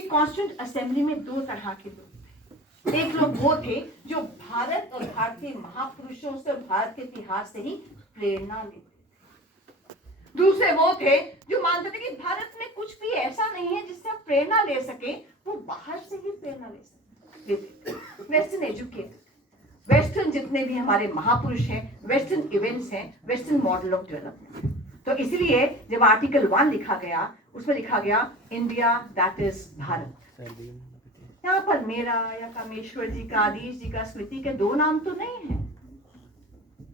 कि constituent assembly में दो तरह के लोग थे। एक लोग वो थे जो भारत और भारतीय महापुरुषों से, भारत के इतिहास से ही प्रेरणा लेते थे। दूसरे वो थे जो मानते थे कि भारत में कुछ भी ऐसा नहीं है जिससे आप प्रेरणा ले सके, वो बाहर से ही प्रेरणा लेते थे। वेस्टर्न एजुकेटेड, वेस्टर्न जितने भी हमारे महापुरुष हैं, वेस्टर्न इवेंट्स हैं, वेस्टर्न मॉडल ऑफ डेवलपमेंट। तो इसलिए जब आर्टिकल 1 लिखा गया, उसमें लिखा गया इंडिया दैट इज भारत। यहाँ पर मेरा या कामेश्वर जी का, आदिश जी का, स्मृति के दो नाम तो नहीं है।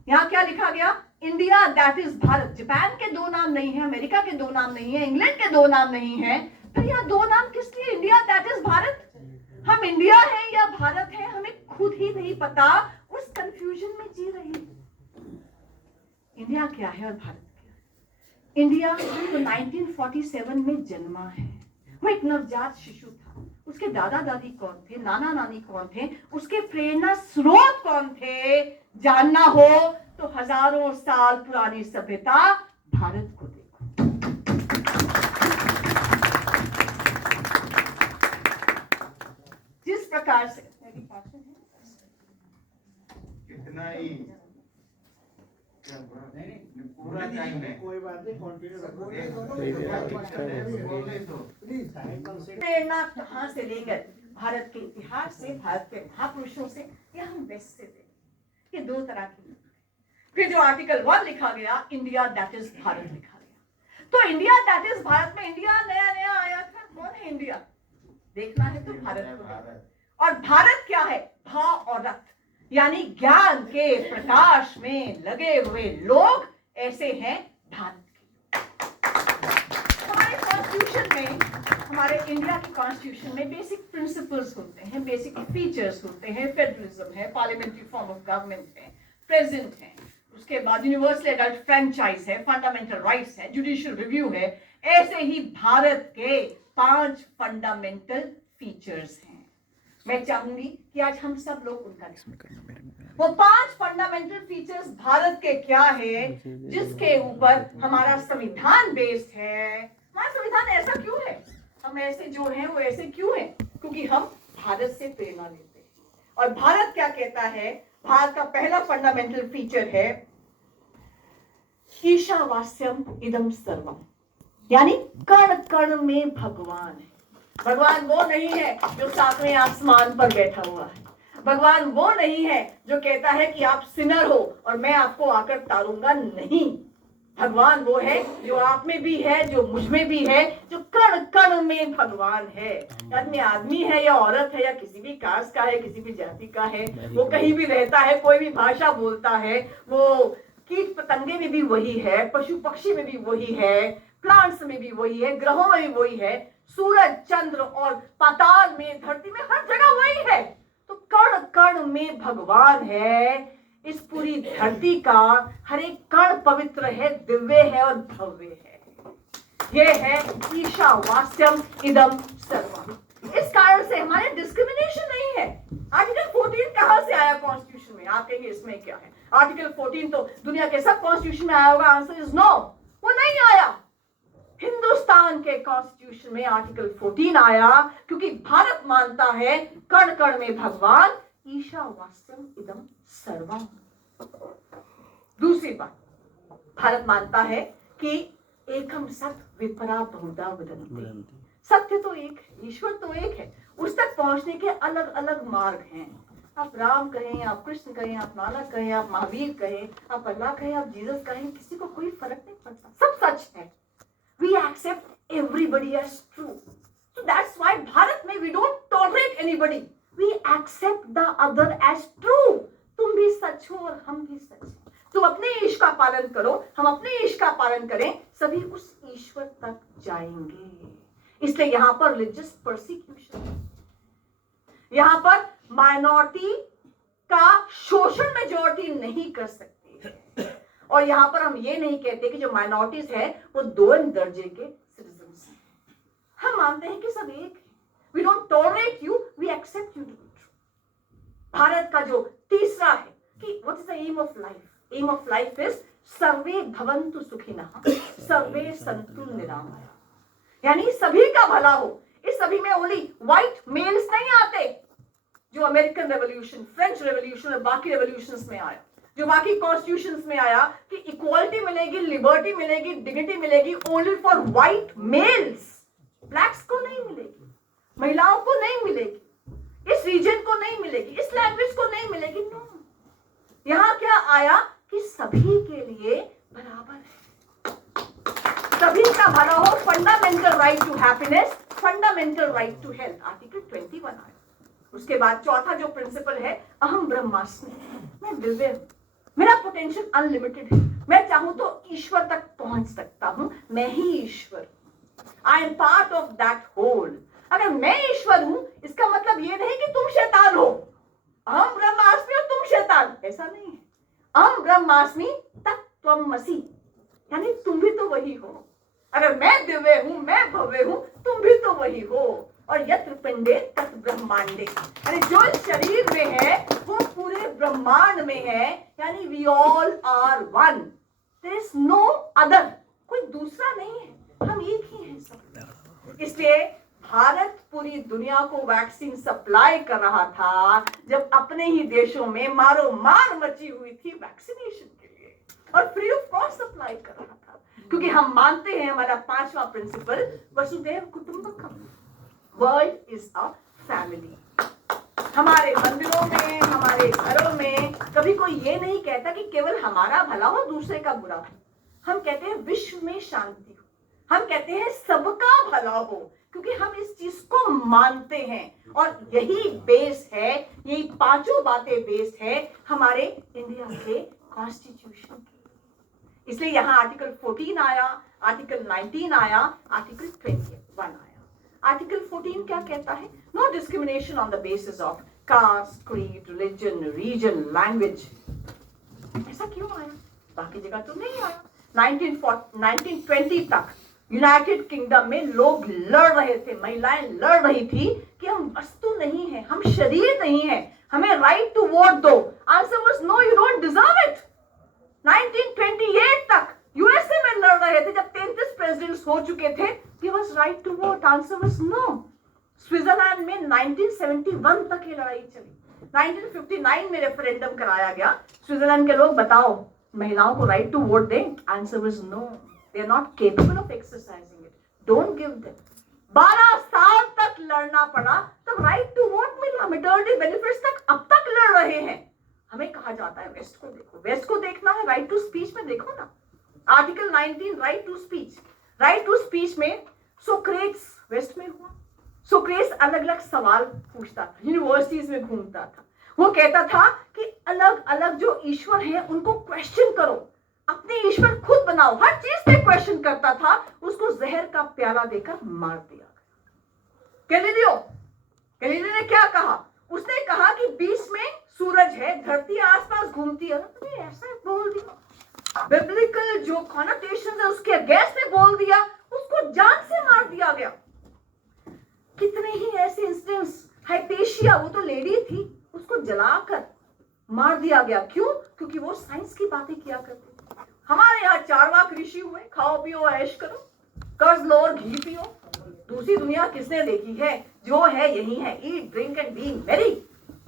यहाँ क्या लिखा गया? India that is Bharat. Japan के दो नाम नहीं है, अमेरिका के दो नाम नहीं है, इंग्लैंड के दो नाम नहीं है। तो यहाँ दो नाम किस लिए? India that is Bharat. हम इंडिया है या भारत है हमें खुद ही नहीं पता, उस कंफ्यूजन में जी रहे हैं। इंडिया क्या है और भारत क्या है? इंडिया तो 1947 में जन्मा है। वो एक नवजात शिशु था। उसके दादा दादी कौन थे, नाना नानी कौन थे, उसके प्रेरणा स्रोत कौन थे, जानना हो तो हजारों साल पुरानी सभ्यता भारत को देखो। जिस प्रकार से कितना ही पूरा टाइम है, कोई बात नहीं, कंटिन्यू प्रेरणा कहां से लेकर? भारत के इतिहास से, भारत के महापुरुषों से, या हम वेस्ट से दें? ये दो तरह की। फिर जो आर्टिकल 1 लिखा गया, इंडिया दैट इज भारत लिखा गया। तो इंडिया दैट इज भारत में इंडिया नया नया आया था। कौन है इंडिया? देखना है तो भारत को। और भारत क्या है? भा और रथ, यानी ज्ञान के प्रकाश में लगे हुए लोग ऐसे हैं भारत के। हमारे कॉन्स्टिट्यूशन में, हमारे इंडिया के कॉन्स्टिट्यूशन में बेसिक प्रिंसिपल्स होते हैं, बेसिक फीचर्स होते हैं। फेडरलिज्म है, पार्लियामेंट्री फॉर्म ऑफ गवर्नमेंट है, प्रेजेंट है, उसके बाद यूनिवर्सल एडल्ट फ्रेंचाइज है, फंडामेंटल राइट्स है, जुडिशियल रिव्यू है। ऐसे ही भारत के 5 फंडामेंटल फीचर्स हैं। मैं चाहूंगी कि आज हम सब लोग उनका वो 5 फंडामेंटल फीचर्स भारत के क्या है, जिसके ऊपर हमारा संविधान बेस्ड है। हमारा संविधान ऐसा क्यों है? हम ऐसे जो हैं वो ऐसे क्यों हैं? क्योंकि हम भारत से प्रेरणा लेते हैं। और भारत क्या कहता है? भारत का पहला फंडामेंटल फीचर है ईशावास्यम इदम सर्वम, यानी कण कण में भगवान है। भगवान वो नहीं है जो सातवें आसमान पर बैठा हुआ है। भगवान वो नहीं है जो कहता है कि आप सिनर हो और मैं आपको आकर तारूंगा। नहीं, भगवान वो है जो आप में भी है, जो मुझ में भी है, जो कण कण में भगवान है। आदमी आदमी है या औरत है या किसी भी कास्ट का है, किसी भी जाति का है, वो कहीं भी रहता है, कोई भी भाषा बोलता है, वो कीट पतंगे में भी वही है, पशु पक्षी में भी वही है, प्लांट्स में भी वही है, ग्रहों में भी वही है, सूरज चंद्र और पाताल में, धरती में, हर जगह वही है। तो कण कण में भगवान है। इस पूरी धरती का हर एक कण पवित्र है, दिव्य है और भव्य है। यह है ईशावास्यम इदम सर्वम। इस कारण से हमारे डिस्क्रिमिनेशन नहीं है। आर्टिकल 14 कहां से आया कॉन्स्टिट्यूशन में? आप कहेंगे इसमें क्या है? आर्टिकल 14 तो दुनिया के सब कॉन्स्टिट्यूशन में आया होगा। आंसर इज नो, वो नहीं आया। हिंदुस्तान के कॉन्स्टिट्यूशन में आर्टिकल 14 आया क्योंकि भारत मानता है कण कण में भगवान, ईशावास्यम इदम सर्वम। दूसरी बात, भारत मानता है कि एकम सत विपरा बहुधा वदन्ति। सत्य तो एक है, ईश्वर तो एक है, उस तक पहुंचने के अलग अलग मार्ग हैं। आप राम कहें, आप कृष्ण कहें, आप नानक कहें, आप महावीर कहें, आप अल्लाह कहें, आप जीसस कहें, किसी को कोई फर्क नहीं पड़ता, सब सच है। We accept everybody as true. So that's why Bharat में we don't tolerate anybody. We accept the other as true. तुम भी सच हो और हम भी सच हैं। तुम अपने ईश का पालन करो, हम अपने ईश का पालन करें, सभी उस ईश्वर तक जाएंगे। इसलिए यहाँ पर रिलीजियस परसिक्यूशन, यहाँ पर माइनॉरिटी का शोषण मेजॉरिटी नहीं कर सकती। और यहां पर हम ये नहीं कहते कि जो माइनॉरिटीज है वो 2 दर्जे के सिटीजन्स हैं। हम मानते हैं कि सब एक है। We don't tolerate you, we accept you to be true. Bharat का जो तीसरा है कि what is the aim of life? Aim of life is सर्वे भवन्तु सुखिनः सर्वे सन्तु निरामया, यानी सभी का भला हो। इस सभी में ओनली व्हाइट मेल्स नहीं आते, जो अमेरिकन रेवोल्यूशन, फ्रेंच रेवोल्यूशन और बाकी रेवोल्यूशंस में आया, जो बाकी कॉन्स्टिट्यूशंस में आया कि इक्वालिटी मिलेगी, लिबर्टी मिलेगी, डिग्निटी मिलेगी only for white males, blacks को नहीं मिलेगी, महिलाओं को नहीं मिलेगी, इस रीजन को नहीं मिलेगी, इस लैंग्वेज को नहीं मिलेगी। नो, यहां क्या आया कि सभी के लिए बराबर है, सभी का भला हो, fundamental right to happiness, fundamental right to health, article 21 आया। उसके बाद चौथा जो प्रिंसिपल है, अहम ब्रह्मास्मि, मैं दिव्य हूं, मेरा पोटेंशियल अनलिमिटेड है, मैं चाहूं तो ईश्वर तक पहुंच सकता हूं, मैं ही ईश्वर, I am part of that whole. अगर मैं ईश्वर हूं इसका मतलब ये नहीं कि तुम शैतान हो, अहम ब्रह्मास्मि और तुम शैतान, ऐसा नहीं है। अहम ब्रह्मास्मि तत्त्वमसि, यानी तुम भी तो वही हो। अगर मैं दिव्य हूं, मैं भव्य हूं, तुम भी तो वही हो। और यत्र पिंडे तत् ब्रह्मांडे, यानी जो इस शरीर में है वो पूरे ब्रह्मांड में है, यानी we all are one, there is no other, कोई दूसरा नहीं है, हम एक ही हैं सब। इसलिए भारत पूरी दुनिया को वैक्सीन सप्लाई कर रहा था जब अपने ही देशों में मारो मार मची हुई थी वैक्सीनेशन के लिए, और फ्री ऑफ कॉस्ट सप्लाई कर रहा था, क्योंकि हम मानते हैं, हमारा पांचवा प्रिंसिपल वसुधैव कुटुंबकम, वर्ल्ड इज अ फैमिली। हमारे मंदिरों में, हमारे घरों में कभी कोई ये नहीं कहता कि केवल हमारा भला हो, दूसरे का बुरा हो। हम कहते हैं विश्व में शांति हो, हम कहते हैं सबका भला हो, क्योंकि हम इस चीज को मानते हैं। और यही बेस है, यही पांचों बातें बेस है हमारे इंडिया के कॉन्स्टिट्यूशन की। इसलिए यहाँ आर्टिकल 14 आया, आर्टिकल 19 आया, आर्टिकल 21 आया। आर्टिकल 14 क्या कहता है? No discrimination on the basis of caste, creed, religion, region, language. ऐसा क्यों आया? बाकी जगह तो नहीं आया। 1920 तक यूनाइटेड किंगडम में लोग लड़ रहे थे, महिलाएं लड़ रही थी कि हम वस्तु नहीं है, हम शरीर नहीं है, हमें राइट टू वोट दो। Answer was no, you don't deserve it. 1928 तक यूएसए में लड़ रहे थे, जब 33 प्रेसिडेंट्स हो चुके थे, give us right to vote, answer was no. Switzerland में 1971 तक ये लड़ाई चली। 1959 में रेफरेंडम कराया गया, स्विट्जरलैंड के लोग बताओ महिलाओं को राइट टू वोट दें, answer was no, they are not capable of exercising it, don't give them। 12 साल तक लड़ना पड़ा, तब राइट टू वोट मिला, मैटरनिटी बेनिफिट्स तक अब तक लड़ रहे हैं। हमें कहा जाता है वेस्ट को देखो, वेस्ट को देखना है, राइट टू स्पीच में देखो ना, article 19 right to speech. Right to speech में सोक्रेट्स वेस्ट में हुआ। सोक्रेट्स अलग अलग सवाल पूछता था, यूनिवर्सिटीज में घूमता था, वो कहता था कि अलग अलग जो ईश्वर है उनको क्वेश्चन करो, अपने ईश्वर खुद बनाओ, हर चीज पे क्वेश्चन करता था। उसको जहर का प्याला देकर मार दिया गया। गैलीलियो ने क्या कहा? उसने कहा कि बीच में सूरज है, धरती आसपास घूमती है, तो ऐसा बोल दिया, बिब्लिकल जो कॉनोटेशन है उसके अगेंस्ट में बोल दिया, उसको जान से मार दिया गया। कितने ही ऐसे इंसिडेंट्स, हाइपेशिया वो तो लेडी थी, उसको जलाकर मार दिया गया। क्यों? क्योंकि वो साइंस की बातें किया करती। हमारे यहाँ चारवाक ऋषि हुए, खाओ पियो ऐश करो, कर्ज लो और घी पियो। दूसरी दुनिया किसने देखी है? जो है यही है, ईट ड्रिंक एंड बी मेरी।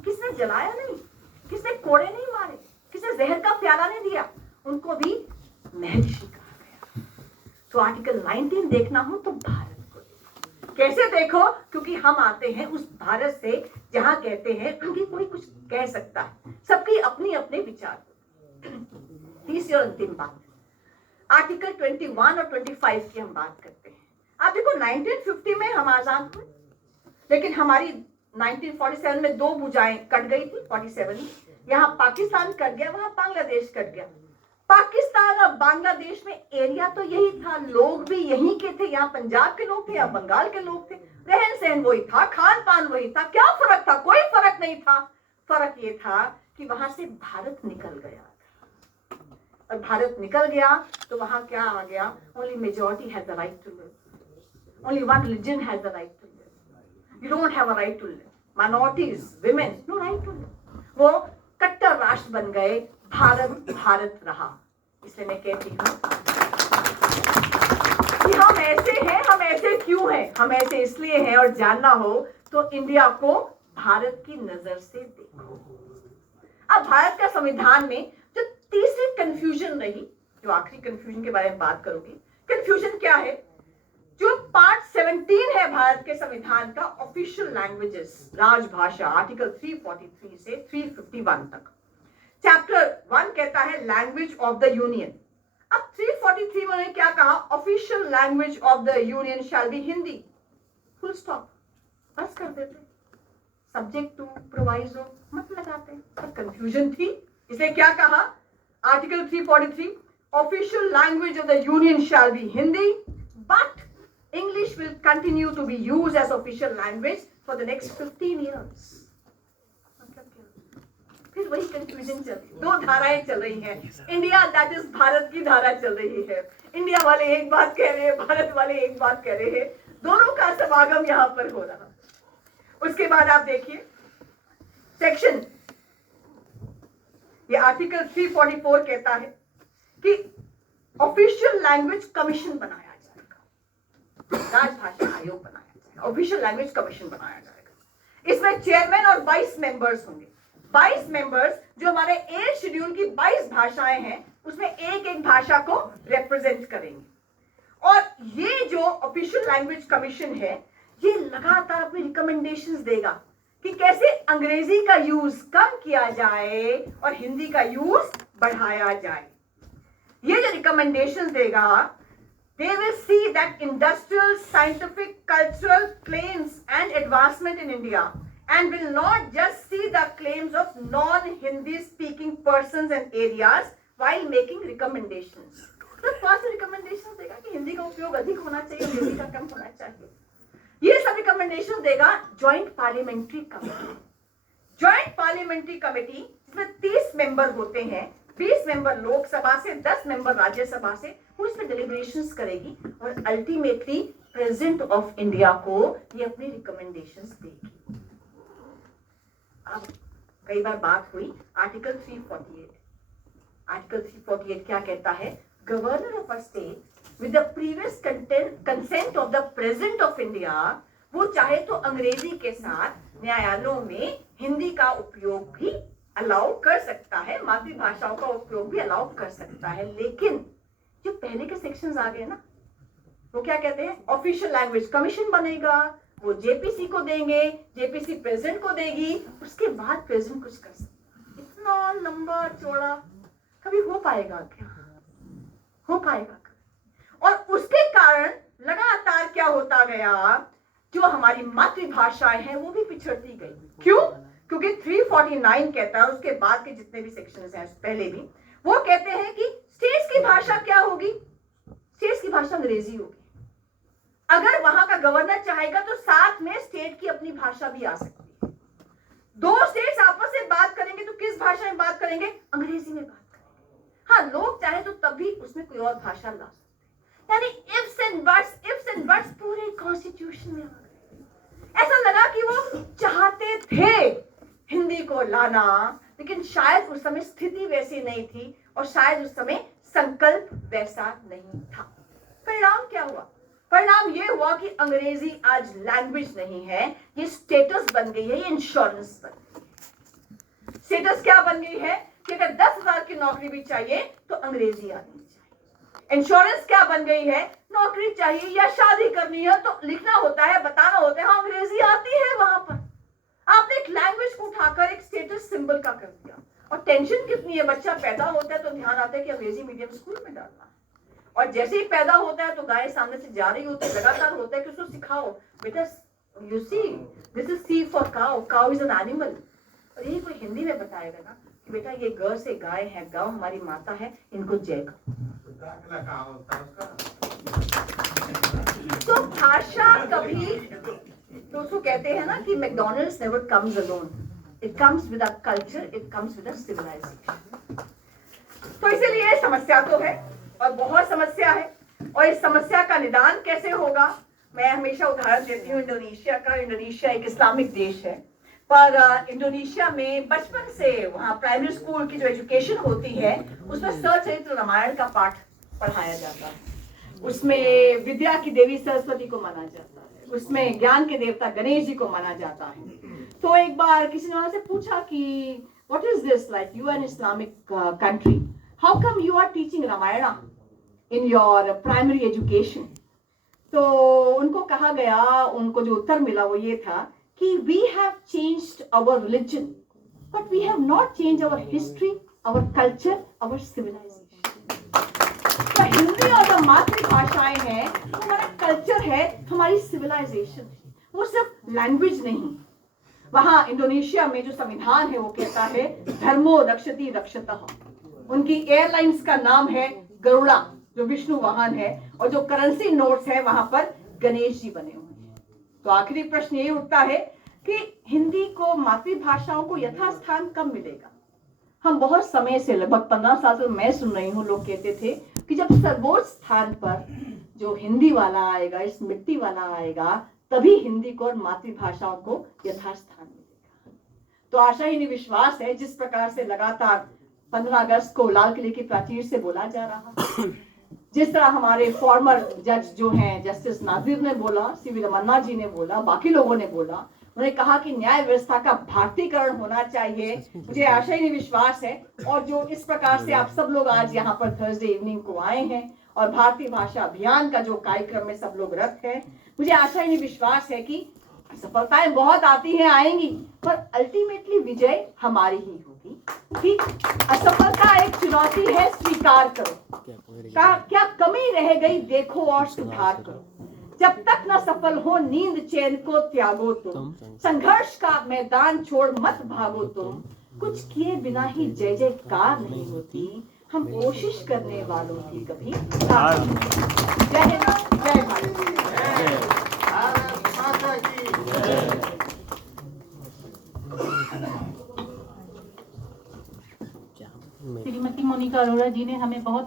किसने जलाया नहीं, किसने कोड़े नहीं मारे, किसने जहर का प्याला नहीं दिया, उनको भी महर्षि कहा गया। तो आर्टिकल 19 देखना हो तो भारत को देखो। कैसे देखो? क्योंकि हम आते हैं उस भारत से जहां कहते हैं कि कोई कुछ कह सकता है, सबकी अपनी अपने विचार। तीसरी और अंतिम बात, आर्टिकल 21 और 25 की हम बात करते हैं। आप देखो 1950 में हम आजाद हुए, लेकिन हमारी 1947 में दो भुजाएं कट गई थी। 47 में यहाँ पाकिस्तान कट गया, वहां बांग्लादेश कट गया। पाकिस्तान और बांग्लादेश में एरिया तो यही था, लोग भी यहीं के थे, यहाँ पंजाब के लोग थे, यहाँ बंगाल के लोग थे, रहन सहन वही था, खान पान वही था। क्या फर्क था? कोई फर्क नहीं था। फर्क ये था कि वहां से भारत निकल गया, और भारत निकल गया तो वहां क्या आ गया? Only majority has the right to live, only one religion has the right to live, you don't have a right to live, minorities, women, no right to live. वो कट्टर राष्ट्र बन गए, भारत भारत रहा। इसलिए मैं कहती हूँ कि हम ऐसे हैं, हम ऐसे क्यों हैं, हम ऐसे इसलिए हैं, और जानना हो तो इंडिया को भारत की नजर से देखो। अब भारत का संविधान में जो तीसरी कंफ्यूजन रही, जो आखिरी कंफ्यूजन के बारे में बात करूंगी, कंफ्यूजन क्या है, जो पार्ट 17 है भारत के संविधान का, ऑफिशियल लैंग्वेजेस, राजभाषा, आर्टिकल 343 से 351 तक। चैप्टर 1 कहता है लैंग्वेज ऑफ द यूनियन। अब 343 में उन्होंने क्या कहा, official language of the union shall be Hindi, full stop, बस कर देते, सब्जेक्ट टू प्रोवाइजो मत लगाते, पर कंफ्यूजन थी, इसलिए क्या कहा, article 343, official language of the union shall be Hindi, but English will continue to be used as official language for the next 15 years. मतलब क्या? फिर वही कंफ्यूजन चल रही, दो धाराएं चल रही हैं, इंडिया दैट इज भारत की धारा चल रही है, इंडिया वाले एक बात कह रहे हैं, भारत वाले एक बात कह रहे हैं, दोनों का समागम यहाँ पर हो रहा। उसके बाद आप देखिए सेक्शन, ये आर्टिकल 344 कहता है कि ऑफिशियल लैंग्वेज कमीशन बनाया, राजभाषा आयोग बनाया जाएगा, ऑफिशियल लैंग्वेज कमीशन बनाया जाएगा। इसमें चेयरमैन और 22 मेंबर्स होंगे। 22 मेंबर्स जो हमारे 8 शेड्यूल की 22 भाषाएं हैं, उसमें एक एक भाषा को रिप्रेजेंट करेंगे। और ये जो ऑफिशियल लैंग्वेज कमीशन है, ये लगातार अपनी रिकमेंडेशंस देगा कि कैसे अंग्रेजी का यूज कम किया जाए और हिंदी का यूज बढ़ाया जाए। ये जो रिकमेंडेशंस देगा, they will see that industrial, scientific, cultural claims and advancement in India, and will not just see the claims of non-Hindi speaking persons and areas while making recommendations. तो कौन सी recommendations देगा कि हिंदी का उपयोग अधिक होना चाहिए, अंग्रेजी का कम होना चाहिए, ये सब recommendations देगा joint parliamentary committee. Joint parliamentary committee जिसमें 30 मेंबर होते हैं, 20 मेंबर लोकसभा से, 10 मेंबर राज्यसभा से, वो इसमें डिलिब्रेशंस करेगी और अल्टीमेटली प्रेसिडेंट ऑफ इंडिया को ये अपनी रिकमेंडेशंस देगी। अब कई बार बात हुई आर्टिकल 348। आर्टिकल 348 क्या कहता है, governor of a state with the previous consent of the president of India, वो चाहे तो अंग्रेजी के साथ न्यायालयों में हिंदी का उपयोग भी अलाउ कर सकता है, मातृभाषाओं का उपयोग भी अलाउ कर सकता है। लेकिन जो पहले के सेक्शंस आ गए ना, वो क्या कहते हैं, ऑफिशियल लैंग्वेज कमीशन बनेगा, वो जेपीसी को देंगे, जेपीसी प्रेसिडेंट को देगी, उसके बाद प्रेसिडेंट कुछ कर सकता। इतना लंबा चौड़ा कभी हो पाएगा क्या? हो पाएगा? और उसके कारण लगातार क्या होता गया, जो हमारी मातृभाषाएं हैं वो भी पिछड़ती गई। क्यों? क्योंकि 349 कहता है, उसके बाद के जितने भी सेक्शंस हैं पहले भी, वो कहते हैं कि स्टेट्स की भाषा क्या होगी, स्टेट्स की भाषा अंग्रेजी होगी। अगर वहां का गवर्नर चाहेगा तो साथ में स्टेट की अपनी भाषा भी आ सकती है। दो स्टेट्स आपस में बात करेंगे तो किस भाषा में बात करेंगे, अंग्रेजी में बात करेंगे। हाँ, लोग चाहे तो तभी उसमें कोई और भाषा ला सकते हैं। यानी इफ्स एंड बट्स पूरे कॉन्स्टिट्यूशन में आ गए। ऐसा लगा कि वो चाहते थे हिंदी को लाना, लेकिन शायद उस समय स्थिति वैसी नहीं थी और शायद उस समय संकल्प वैसा नहीं था। परिणाम क्या हुआ? परिणाम ये हुआ कि अंग्रेजी आज लैंग्वेज नहीं है, ये स्टेटस बन गई है, ये इंश्योरेंस बन गई है। स्टेटस क्या बन गई है कि अगर 10,000 की नौकरी भी चाहिए तो अंग्रेजी आनी चाहिए। इंश्योरेंस क्या बन गई है, नौकरी चाहिए या शादी करनी है तो लिखना होता है, बताना होता है, हाँ अंग्रेजी आती है। वहां पर आपने एक लैंग्वेज को उठाकर एक स्टेटस सिंबल का कर दिया। और टेंशन कितनी है, बच्चा पैदा होता है तो ध्यान आता है कि अंग्रेजी मीडियम स्कूल में डालना है, और जैसे ही पैदा होता है तो गाय सामने से जा रही होती है, लगातार होता है कि उसको सिखाओ बेटा, you see this is C for cow, cow is an animal. और यही कोई हिंदी में बताएगा ना कि बेटा ये ग से गाय है, गाँव हमारी माता है, इनको जय करो। तो भाषा कभी, तो उसको कहते हैं ना कि McDonald's never comes alone, it comes with a culture, it comes with a civilisation. तो इसीलिए समस्या तो है और बहुत समस्या है, और इस समस्या का निदान कैसे होगा, मैं हमेशा उदाहरण देती हूँ इंडोनेशिया का। इंडोनेशिया एक इस्लामिक देश है, पर इंडोनेशिया में बचपन से वहाँ प्राइमरी स्कूल की जो एजुकेशन होती है उसमें सचरित्र रामायण का पाठ पढ़ाया जाता है। उसमें विद्या की देवी सरस्वती को माना जाता है, उसमें ज्ञान के देवता गणेश जी को माना जाता है। तो एक बार किसी ने वहां से पूछा कि what is this, like you an Islamic country, how come you are teaching Ramayana in your primary education. तो उनको कहा गया, उनको जो उत्तर मिला वो ये था कि we have changed our religion but we have not change our history, our culture, our civilisation. तो हिंदी और जो मातृभाषाएं हैं वो हमारा कल्चर है, हमारी सिविलाइजेशन है, वो सिर्फ लैंग्वेज नहीं। वहां इंडोनेशिया में जो संविधान है वो कहता है धर्मो रक्षति रक्षतः। उनकी एयरलाइंस का नाम है गरुड़ा, जो विष्णु वाहन है, और जो करेंसी नोट्स है वहां पर गणेश जी बने हुए हैं। तो आखिरी प्रश्न ये उठता है कि हिंदी को, मातृभाषाओं को यथास्थान कब मिलेगा। हम बहुत समय से, लगभग 15 साल से मैं सुन रही हूँ, लोग कहते थे कि जब सर्वोच्च स्थान पर जो हिंदी वाला आएगा, इस मिट्टी वाला आएगा, तभी हिंदी को और मातृभाषाओं को यथास्थान मिलेगा। तो आशा ही नहीं विश्वास है, जिस प्रकार से लगातार 15 अगस्त को लाल किले की प्राचीर से बोला जा रहा है, जिस तरह हमारे फॉर्मर जज जो हैं, जस्टिस नाजिर ने बोला, सीवी रमन्ना जी ने बोला, बाकी लोगों ने बोला, उन्होंने कहा कि न्याय व्यवस्था का भारतीयकरण होना चाहिए। मुझे आशा ही नहीं विश्वास है, और जो इस प्रकार से आप सब लोग आज यहाँ पर थर्सडे इवनिंग को आए हैं और भारतीय भाषा अभियान का जो कार्यक्रम में सब लोग रत हैं, मुझे आशा ही नहीं विश्वास है कि सफलताएं बहुत आती हैं, आएंगी, पर अल्टीमेटली विजय हमारी ही होगी। ठीक, असफलता एक चुनौती है, स्वीकार करो। क्या कमी रह गई देखो और सुधार करो। जब तक न सफल हो नींद चैन को त्यागो तुम, संघर्ष का मैदान छोड़ मत भागो तुम। कुछ किए बिना ही जय जयकार नहीं होती, हम कोशिश करने वालों की कभी हार नहीं होती। जय हिंद, जय भारत। भारत माता की श्रीमती मोनिका अरोड़ा जी ने हमें बहुत